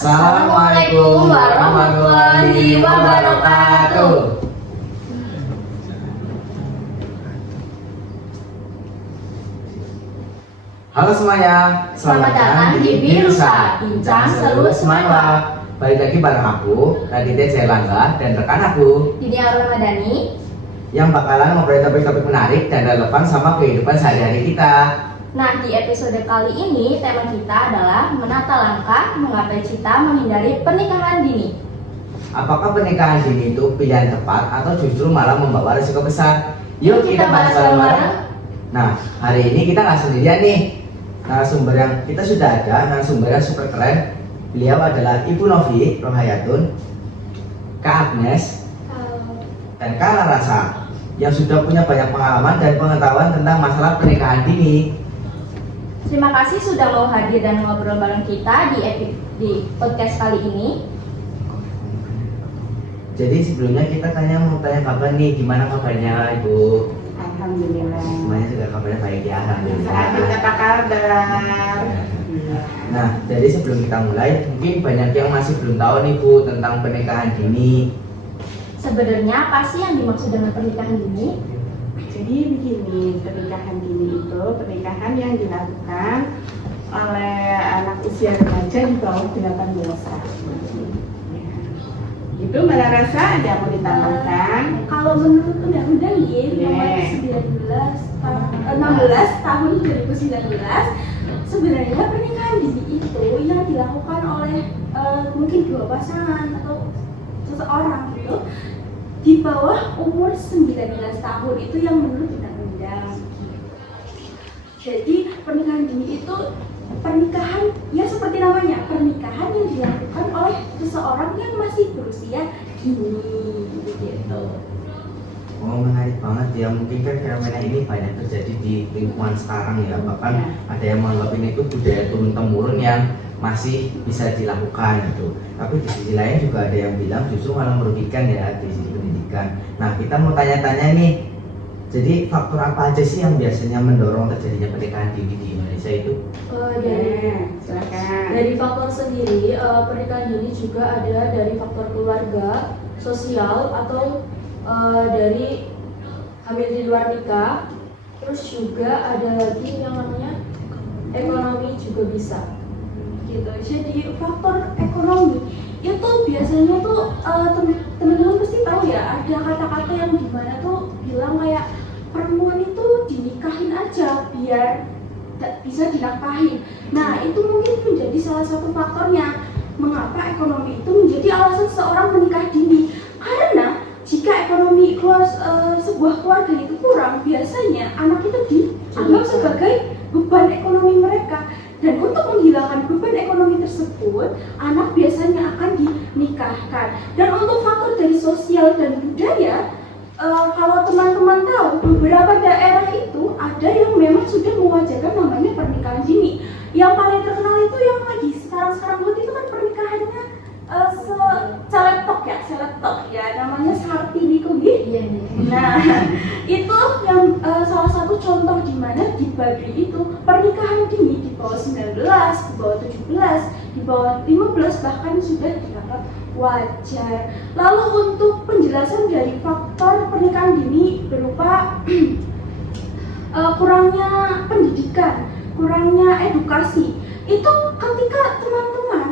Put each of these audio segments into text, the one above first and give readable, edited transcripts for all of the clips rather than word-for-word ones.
Assalamualaikum warahmatullahi wabarakatuh. Halo semuanya, Selamat datang di Birusa, Bincang Seru Semangat. Balik lagi bareng aku, Raditya Jailangga, dan rekan aku Dini Ramadhani yang bakalan ngobrolin topik-topik menarik dan relevan sama kehidupan sehari-hari kita. Nah, di episode kali ini tema kita adalah menata langkah menggapai cita menghindari pernikahan dini. Apakah pernikahan dini itu pilihan tepat atau justru malah membawa risiko besar? Yuk kita bahas bareng-bareng. Nah, hari ini kita nggak sendirian nih. Narasumber yang kita sudah ada, narasumber yang super keren. Beliau adalah Ibu Novi Rohayatun, Kak Agnes, dan Kak Larasa yang sudah punya banyak pengalaman dan pengetahuan tentang masalah pernikahan dini. Terima kasih sudah mau hadir dan ngobrol bareng kita di podcast kali ini. Jadi sebelumnya kita mau tanya kabar nih, gimana kabarnya Ibu? Alhamdulillah. Semuanya juga kabarnya baik ya, alhamdulillah. Sehat, apa kabar? Nah, jadi sebelum kita mulai, mungkin banyak yang masih belum tahu nih Bu tentang pernikahan dini. Sebenarnya apa sih yang dimaksud dengan pernikahan dini? Jadi begini, pernikahan dini itu pernikahan yang dilakukan oleh anak usia remaja di bawah 18 tahun. Itu Mbak Rasa ada yang mau ditambahkan? Kalau menurut undang-undang nomor 16 tahun 2019, sebenarnya pernikahan dini itu yang dilakukan oleh mungkin dua pasangan atau seseorang gitu di bawah umur 19 tahun, itu yang menurut undang-undang. Jadi pernikahan dini itu pernikahan ya seperti namanya, pernikahan yang dilakukan oleh seseorang yang masih berusia dini gitu. Oh, menarik banget ya. Mungkin kan fenomena ini banyak terjadi di lingkungan sekarang ya. Bahkan ada yang menganggap ini itu budaya turun-temurun yang masih bisa dilakukan gitu. Tapi di sisi lain juga ada yang bilang justru malah merugikan ya di sisi pendidikan. Nah, kita mau tanya-tanya nih. Jadi faktor apa aja sih yang biasanya mendorong terjadinya pernikahan dini di Indonesia itu? Dari faktor sendiri, pernikahan dini juga ada dari faktor keluarga, sosial, atau dari hamil di luar nikah. Terus juga ada lagi yang namanya ekonomi juga bisa. Gitu. Jadi faktor ekonomi itu biasanya tuh teman-teman pasti tahu ya, ada kata-kata yang dimana tuh bilang kayak perempuan itu dinikahin aja biar bisa dinafkahin. Nah, itu mungkin menjadi salah satu faktornya mengapa ekonomi itu menjadi alasan seorang menikah dini. Karena jika ekonomi sebuah keluarga itu kurang, biasanya anak itu dianggap sebagai beban ekonomi mereka. Dan untuk menghilangkan beban ekonomi tersebut, anak biasanya akan dinikahkan. Dan untuk faktor dari sosial dan budaya, kalau teman-teman tahu, beberapa daerah itu ada yang memang sudah mewajarkan namanya pernikahan dini. Yang paling terkenal itu yang lagi sekarang buat itu kan pernikahannya seletok ya, namanya Sartini Kugi. Nah, itu yang salah satu contoh di mana di Baduy itu pernikahan dini di bawah 19, di bawah 17, di bawah 15 bahkan sudah dianggap wajar. Lalu untuk penjelasan dari faktor pernikahan dini berupa kurangnya pendidikan, kurangnya edukasi. Itu ketika teman-teman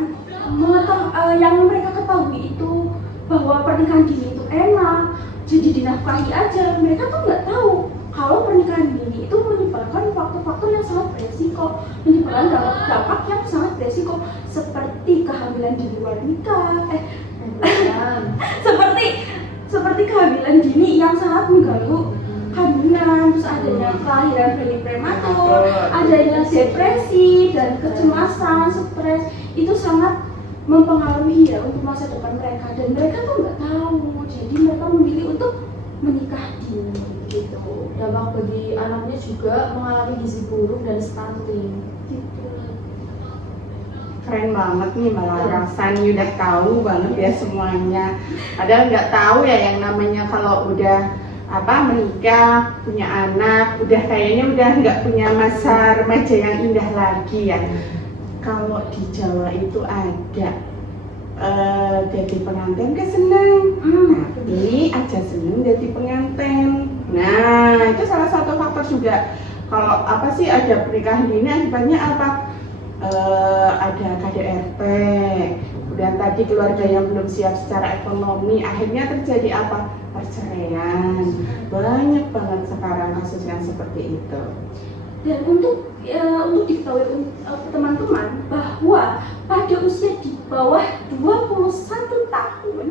yang mereka ketahui itu bahwa pernikahan dini itu enak, jadi dinafkahi aja, mereka tuh nggak tahu kalau pernikahan dini itu menyebabkan faktor-faktor yang sangat beresiko, menyebabkan dampak yang sangat beresiko seperti kehamilan di luar nikah, seperti kehamilan dini yang sangat mengganggu kandungan, terus adanya kelahiran bayi prematur, adanya depresi dan kecemasan, stres, itu sangat mempengaruhi ya untuk masa depan mereka, dan mereka tuh nggak tahu, jadi mereka memilih untuk menikah dini gitu. Dampak bagi anaknya juga mengalami gizi buruk dan stunting. Gitu. Keren banget nih Mbak Larasa, nih udah tahu banget ya semuanya. Padahal nggak tahu ya yang namanya kalau udah menikah, punya anak, udah kayaknya udah nggak punya masa remaja yang indah lagi ya. Kalau di Jawa itu ada jadi pengantin kan seneng, tapi aja seneng jadi pengantin. Nah itu salah satu faktor juga. Kalau apa sih ada pernikahan dini akibatnya apa? Ada KDRT, kemudian tadi keluarga yang belum siap secara ekonomi, akhirnya terjadi apa? Perceraian. Banyak banget sekarang kasus yang seperti itu. Dan untuk diketahui teman-teman bahwa pada usia di bawah 21 tahun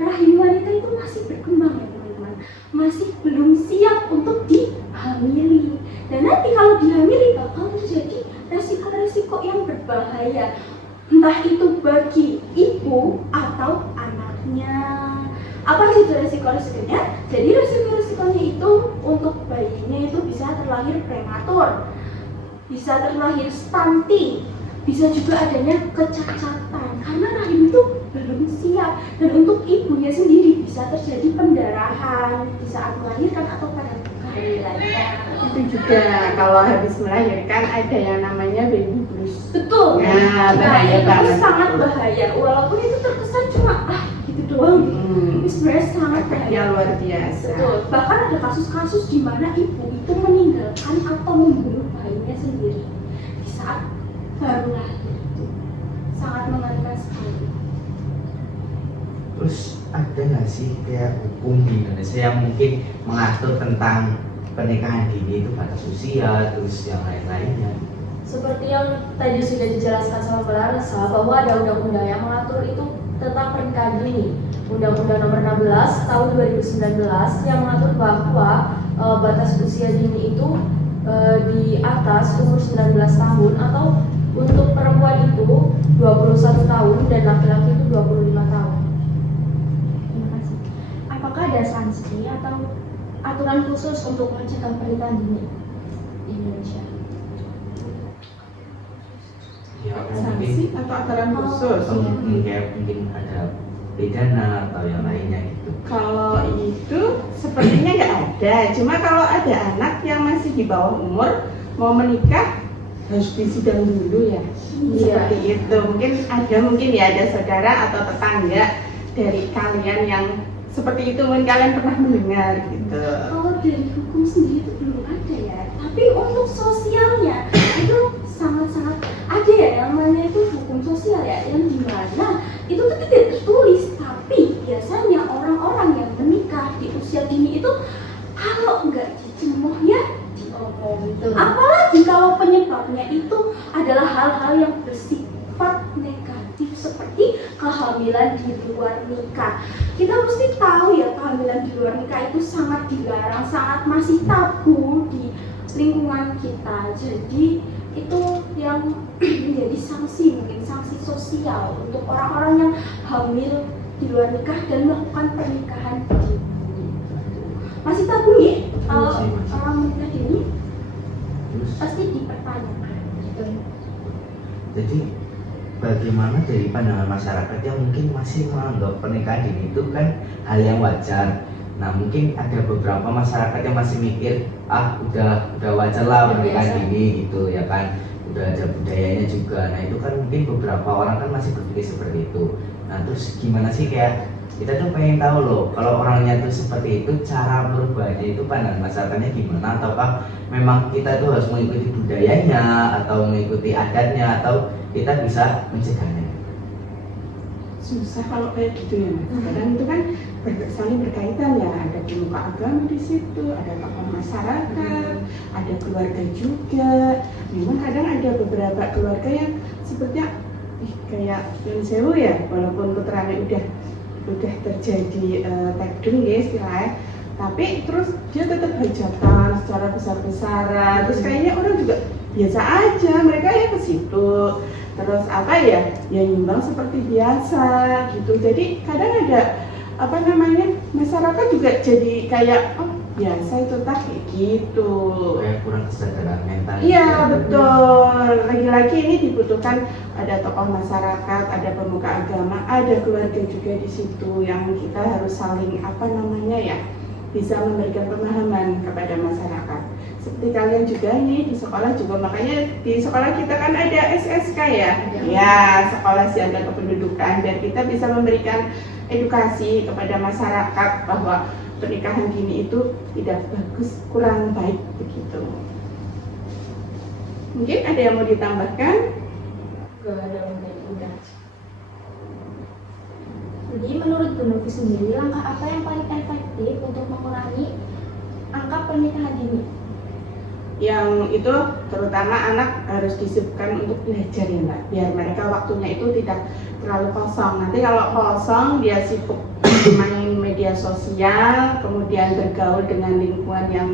rahim wanita itu masih berkembang ya teman-teman, masih belum siap untuk dihamili. Dan nanti kalau dihamili bakal terjadi resiko-resiko yang berbahaya, entah itu bagi ibu atau anaknya. Apa sih itu resiko-resikonya? Jadi resiko-resikonya itu untuk bayinya itu bisa terlahir prematur, bisa terlahir stunting, bisa juga adanya kecacatan karena rahim itu belum siap. Dan untuk ibunya sendiri bisa terjadi pendarahan di saat melahirkan atau pada kehamilannya. Itu juga kalau habis melahirkan ada yang namanya baby blues. Betul. Nah, bahaya itu banget. sangat bahaya. Walaupun itu terkesan cuma gitu doang. Ini sebenarnya sangat bahaya. Efeknya luar biasa. Betul. Bahkan ada kasus-kasus di mana ibu itu meninggalkan atau membunuh bayinya sendiri di saat baru lahir. Sangat mengerikan sekali. Terus ada nggak sih kayak hukum di Indonesia yang mungkin mengatur tentang pernikahan dini itu batas usia, terus yang lain-lainnya? Seperti yang tadi sudah dijelaskan sama Mbak Larissa, bahwa ada undang-undang yang mengatur itu tentang pernikahan dini. Undang-Undang Nomor 16 Tahun 2019 yang mengatur bahwa batas usia dini itu di atas umur 19 tahun, atau untuk perempuan itu 21 tahun dan laki-laki itu 25 tahun. Terima kasih. Apakah ada sanksi atau aturan khusus untuk mencegah pernikahan dini di Indonesia? Ya, Sanksi atau aturan khusus? atau mungkin ada pidana atau yang lainnya gitu. Kalau itu sepertinya nggak ada. Cuma kalau ada anak yang masih di bawah umur mau menikah harus disidang dulu ya. Seperti itu. Mungkin ada saudara atau tetangga dari kalian yang seperti itu, mungkin kalian pernah mendengar gitu. Kalau dari hukum sendiri itu belum ada ya. Tapi untuk sosialnya itu sangat-sangat ada ya, yang namanya itu hukum sosial ya, yang dimana itu tuh tidak tertulis, tapi biasanya orang-orang yang menikah di usia dini itu kalau nggak dicemooh ya diomong. Apalagi kalau penyebabnya itu adalah hal-hal yang bersifat negatif seperti kehamilan di luar nikah. Kita mesti tahu ya, kehamilan di luar nikah itu sangat dilarang, sangat masih tabu di lingkungan kita. Jadi itu yang menjadi sanksi, mungkin sanksi sosial untuk orang-orang yang hamil di luar nikah dan melakukan pernikahan dini. Masih tabu ya kalau orang menikah dini, pasti dipertanyakan. Jadi bagaimana dari pandangan masyarakat yang mungkin masih menganggap pernikahan dini itu kan hal yang wajar. Nah mungkin ada beberapa masyarakat yang masih mikir udah wajar lah pernikahan dini gitu ya kan, udah ada budayanya juga. Nah itu kan mungkin beberapa orang kan masih berpikir seperti itu. Nah terus gimana sih, kayak kita tuh pengen tahu loh, kalau orangnya tuh seperti itu, cara merubahnya itu pandangan masyarakatnya gimana, ataukah memang kita tuh harus mengikuti budayanya atau mengikuti adatnya, atau kita bisa mencegahnya? Susah kalau kayak gitu ya. Kadang itu kan saling berkaitan ya. Ada pemuka agama di situ, ada tokoh masyarakat, ada keluarga juga. Memang kadang ada beberapa keluarga yang sepertinya kayak Yun Sewu ya, walaupun putranya udah terjadi tekdung ya istilahnya, tapi terus dia tetap hajatan secara besar-besaran. Terus kayaknya orang juga biasa aja, mereka ya ke situ. Terus ya nyumbang seperti biasa gitu. Jadi kadang ada masyarakat juga jadi kayak biasa itu kayak gitu. Kayak kurang kesadaran mental. Iya betul. Lagi-lagi ini dibutuhkan ada tokoh masyarakat, ada pemuka agama, ada keluarga juga di situ yang kita harus saling bisa memberikan pemahaman kepada masyarakat. Seperti kalian juga nih di sekolah juga, makanya di sekolah kita kan ada SSK ya, ya Sekolah Siaga Kependudukan, biar kita bisa memberikan edukasi kepada masyarakat bahwa pernikahan dini itu tidak bagus, kurang baik begitu. Mungkin ada yang mau ditambahkan? Gak ada mungkin udah. Jadi menurut Bu Novi sendiri, langkah apa yang paling efektif untuk mengurangi angka pernikahan dini? Yang itu terutama anak harus disibukkan untuk belajar ya Mbak, biar mereka waktunya itu tidak terlalu kosong. Nanti kalau kosong dia sibuk main media sosial, kemudian bergaul dengan lingkungan yang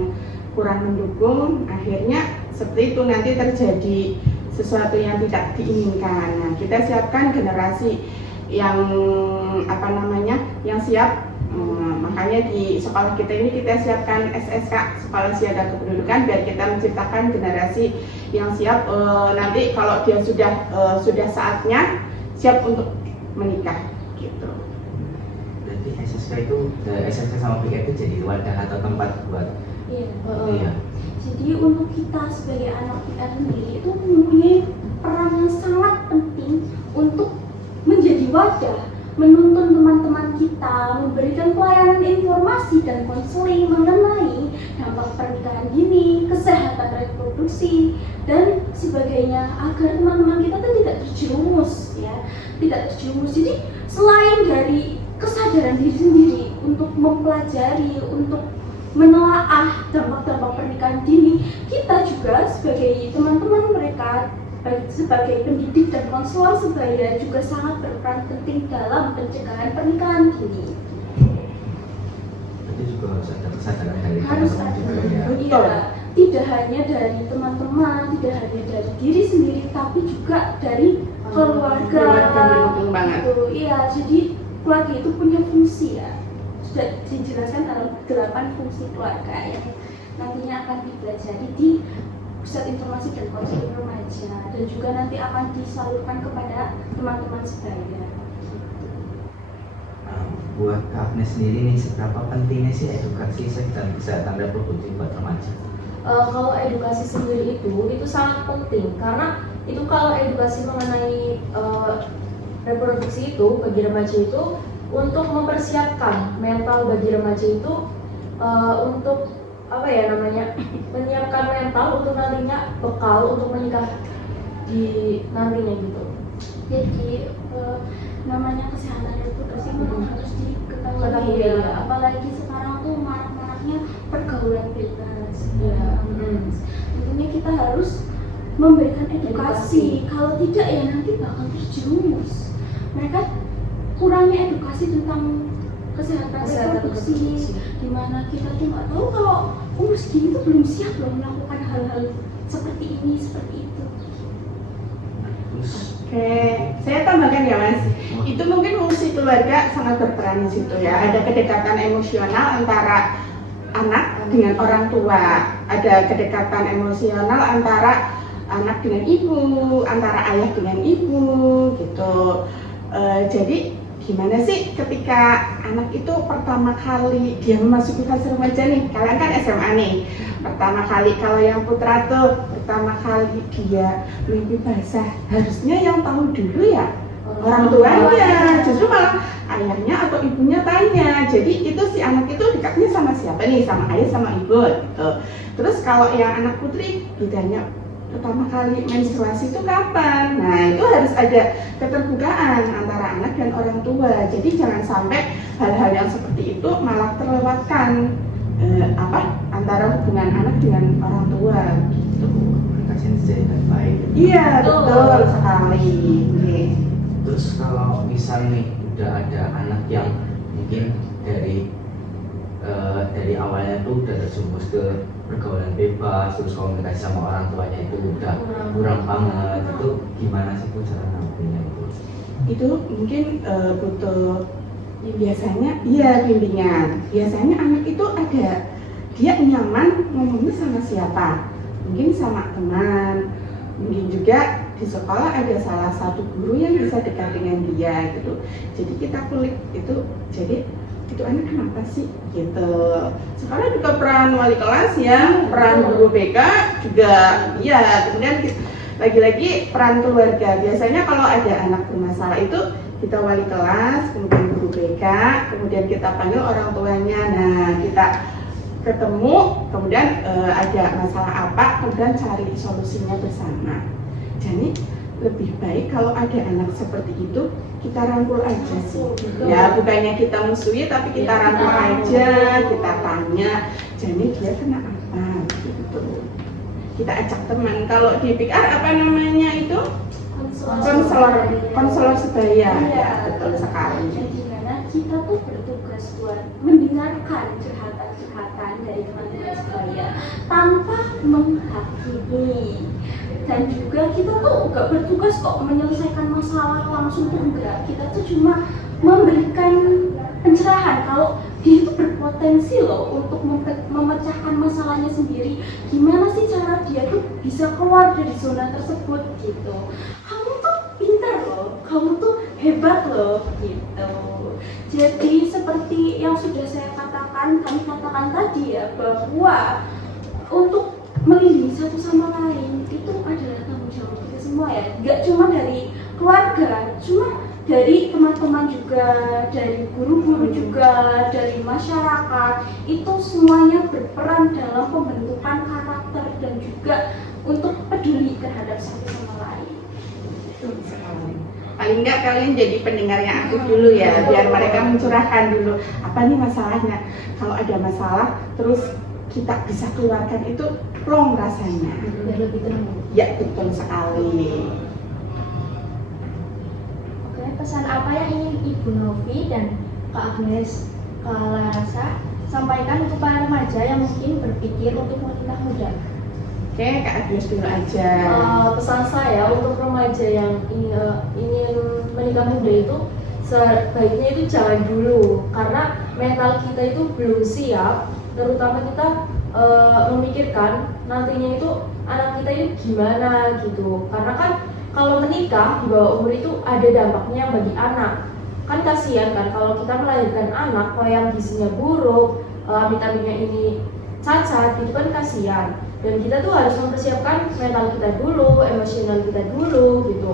kurang mendukung, akhirnya seperti itu nanti terjadi sesuatu yang tidak diinginkan. Nah, kita siapkan generasi yang yang siap. Makanya di sekolah kita ini kita siapkan SSK, Sekolah Siaga Kependudukan, biar kita menciptakan generasi yang siap nanti kalau dia sudah saatnya siap untuk menikah gitu. Berarti SSK itu SSK sama PK itu jadi wadah atau tempat buat Iya. Jadi untuk kita sebagai anak kita sendiri itu mempunyai peran yang sangat penting untuk menjadi wadah, menuntun teman-teman kita, memberikan pelayanan informasi dan konseling mengenai dampak pernikahan dini, kesehatan reproduksi dan sebagainya, agar teman-teman kita tuh tidak terjerumus ya, tidak terjerumus. Jadi selain dari kesadaran diri sendiri untuk mempelajari, untuk menelaah dampak-dampak pernikahan dini, kita juga sebagai teman-teman mereka, sebagai pendidik dan konselor sebaya juga sangat berperan penting dalam pencegahan pernikahan dini. Berarti juga harus ada kesadaran dari Harus teman-teman ada, juga ya. iya, tidak hanya dari teman-teman, tidak hanya dari diri sendiri, tapi juga dari keluarga. Mendukung banget. Gitu. Iya, jadi keluarga itu punya fungsi ya. Sudah dijelaskan dalam 8 fungsi keluarga yang nantinya akan dipelajari di Pusat Informasi dan Konseling Remaja, dan juga nanti akan disalurkan kepada teman-teman sebaya. Buat Kak Agnes sendiri nih, seberapa pentingnya sih edukasi dan kesehatan reproduksi buat remaja? Kalau edukasi sendiri itu sangat penting, karena itu kalau edukasi mengenai reproduksi itu bagi remaja itu untuk mempersiapkan mental bagi remaja itu untuk menyiapkan mental untuk nantinya bekal untuk menikah di nantinya gitu. Jadi namanya kesehatan reproduksi memang harus diketahui Ketahui, ya. ya. Apalagi sekarang tuh marak-maraknya pergaulan bebas ya. Tentunya kita harus memberikan edukasi. Kalau tidak ya nanti bakal terjerumus. Mereka kurangnya edukasi tentang kesehatan reproduksi, di mana kita tuh nggak tahu kalau umur segini tuh belum siap loh melakukan hal-hal seperti ini, seperti itu. Oke, saya tambahkan ya Mas. Itu mungkin fungsi keluarga sangat berperan di situ ya. Ada kedekatan emosional antara anak dengan orang tua, ada kedekatan emosional antara anak dengan ibu, antara ayah dengan ibu, gitu. Jadi gimana sih ketika anak itu pertama kali dia memasuki fase remaja nih, kalian kan SMA nih, pertama kali kalau yang putra tuh pertama kali dia mimpi basah, harusnya yang tahu dulu ya orang tuanya, justru malah ayahnya atau ibunya tanya. Jadi itu si anak itu dekatnya sama siapa nih, sama ayah sama ibu gitu. Terus kalau yang anak putri ditanya pertama kali menstruasi itu kapan? Nah itu harus ada keterbukaan antara anak dan orang tua. Jadi jangan sampai hal-hal yang seperti itu malah terlewatkan antara hubungan anak dengan orang tua. Itu komunikasi jadi dengan baik. Iya betul sekali. Terus kalau misal nih udah ada anak yang mungkin dari awalnya tuh udah terjerumus ke pergaulan bebas, terus komunikasi sama orang tuanya itu udah kurang banget, itu gimana sih Bu cara nampilnya itu? Itu mungkin butuh biasanya bimbingan. Biasanya anak itu ada dia nyaman ngomongnya sama siapa? Mungkin sama teman, mungkin juga di sekolah ada salah satu guru yang bisa dekat dengan dia gitu. Jadi kita kulik itu, jadi itu anak kenapa sih gitu. Sekarang juga peran wali kelas ya, peran guru BK juga ya, kemudian lagi-lagi peran keluarga. Biasanya kalau ada anak bermasalah itu kita wali kelas, kemudian guru BK, kemudian kita panggil orang tuanya. Nah, kita ketemu, kemudian ada masalah apa, kemudian cari solusinya bersama. Jadi lebih baik kalau ada anak seperti itu kita rangkul aja sih. Ya, bukannya kita musuhi, tapi kita rangkul aja, kita tanya. Jadi dia kena apa gitu. Kita ajak teman. Kalau di PR apa namanya itu? Konselor sebaya. Ya, betul sekali. Jadi mana kita tuh bertugas buat mendengarkan curhatan-curhatan dari teman-teman sebaya tanpa menghakimi. Dan juga kita tuh gak bertugas kok menyelesaikan masalah langsung tuh enggak. Kita tuh cuma memberikan pencerahan kalau dia itu berpotensi loh untuk memecahkan masalahnya sendiri. Gimana sih cara dia tuh bisa keluar dari zona tersebut gitu. Kamu tuh pintar loh, kamu tuh hebat loh gitu. Jadi seperti yang sudah kami katakan tadi ya, bahwa untuk melindungi satu sama lain itu adalah tanggung jawab kita semua ya. Gak cuma dari keluarga, cuma dari teman-teman juga, dari guru-guru juga, dari masyarakat. Itu semuanya berperan dalam pembentukan karakter dan juga untuk peduli terhadap satu sama lain. Betul sekali. Paling enggak kalian jadi pendengar yang aktif dulu ya, biar mereka mencurahkan dulu apa nih masalahnya. Kalau ada masalah terus kita bisa keluarkan itu plong rasanya. Biar lebih tenang. Ya, betul sekali. Oke, pesan apa yang ingin Ibu Novi dan Kak Agnes, Kak Larasa sampaikan untuk para remaja yang mungkin berpikir untuk menikah muda? Oke, Kak Agnes dulu aja. Pesan saya untuk remaja yang ingin menikah muda itu sebaiknya itu jangan dulu, karena mental kita itu belum siap, terutama kita memikirkan nantinya itu anak kita itu gimana gitu. Karena kan kalau menikah di bawah umur itu ada dampaknya bagi anak. Kan kasihan kan kalau kita melahirkan anak kalau yang gizinya buruk, vitaminnya ini cacat, itu kan kasihan. Dan kita tuh harus mempersiapkan mental kita dulu, emosional kita dulu gitu.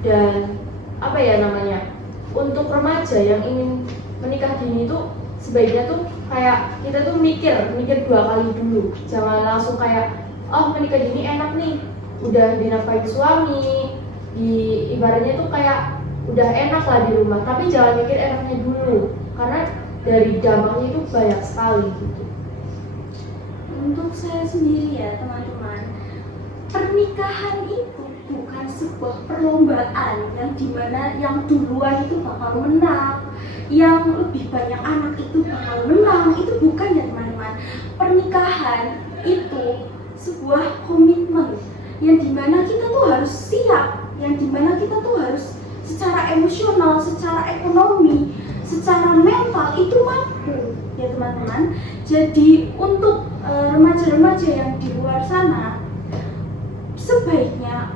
Dan apa ya namanya, untuk remaja yang ingin menikah dini itu sebaiknya tuh kayak kita tuh mikir 2 kali dulu. Jangan langsung kayak oh menikah dini enak nih, udah dinafkahi suami, ibaratnya tuh kayak udah enak lah di rumah, tapi jangan mikir enaknya dulu karena dari dampaknya itu banyak sekali gitu. Untuk saya sendiri ya teman-teman, pernikahan itu bukan sebuah perlombaan yang dimana yang duluan itu bakal menang, yang lebih banyak anak itu bakal menang. Itu bukan ya teman-teman. Pernikahan itu sebuah komitmen yang dimana kita tuh harus siap, yang dimana kita tuh harus secara emosional, secara ekonomi, secara mental itu mampu ya teman-teman. Jadi untuk remaja-remaja yang di luar sana sebaiknya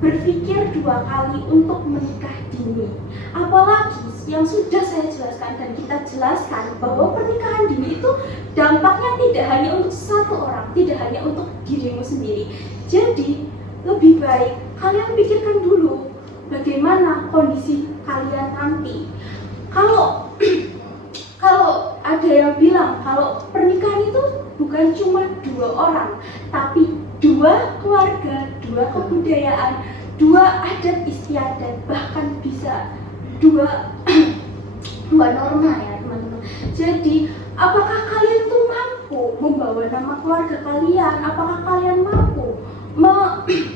berpikir 2 kali untuk menikah dini. Apalagi yang sudah saya jelaskan dan kita jelaskan bahwa pernikahan dini itu dampaknya tidak hanya untuk satu orang, tidak hanya untuk dirimu sendiri. Jadi lebih baik kalian pikirkan dulu bagaimana kondisi kalian nanti. Kalau ada yang bilang kalau pernikahan itu bukan cuma 2 orang, tapi 2 keluarga, 2 kebudayaan, 2 adat istiadat, bahkan bisa 2 norma ya teman-teman. Jadi apakah kalian tuh mampu membawa nama keluarga kalian? Apakah kalian mampu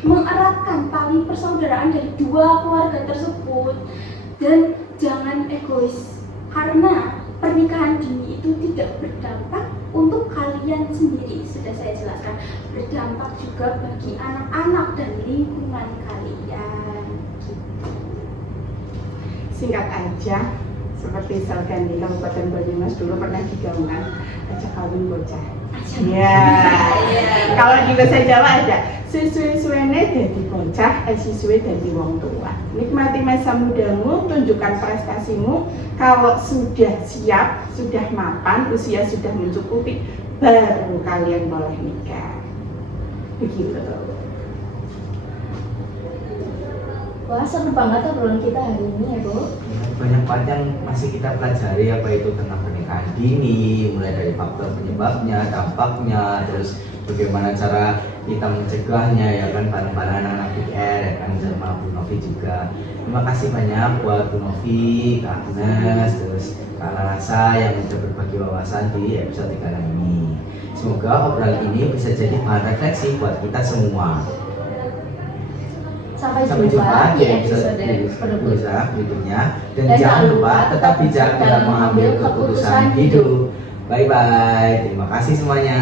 mengeratkan tali persaudaraan dari 2 keluarga tersebut? Dan jangan egois, karena pernikahan dini itu tidak berdampak untuk kalian sendiri, sudah saya jelaskan, berdampak juga bagi anak-anak dan lingkungan kalian. Singkat aja, seperti slogan di Kabupaten Banyumas dulu pernah digaungkan, ajak kawin bocah. Ya, kalau di bahasa Jawa ada suwe-suwene dadi bocah, siswe dadi wong tua. Nikmati masa mudamu, tunjukkan prestasimu. Kalau sudah siap, sudah mapan, usia sudah mencukupi, baru kalian boleh nikah. Begitu. Wah, seru banget obrolan kita hari ini ya, Bu. Banyak banget yang masih kita pelajari, apa itu tentang pernikahan dini, mulai dari faktor penyebabnya, dampaknya, terus bagaimana cara kita mencegahnya, ya kan, bareng-bareng anak-anak PR, ya kan, sama Bu Novi juga. Terima kasih banyak buat Bu Novi, Kak Agnes, terus Kak Larasa yang sudah berbagi wawasan di episode 3 ini. Semoga obrolan ini bisa jadi bahan refleksi buat kita semua. Sampai Sampai jumpa jumpa di episode berikutnya, dan jangan lupa tetap bijak dalam mengambil keputusan hidup. Bye bye. Terima kasih semuanya.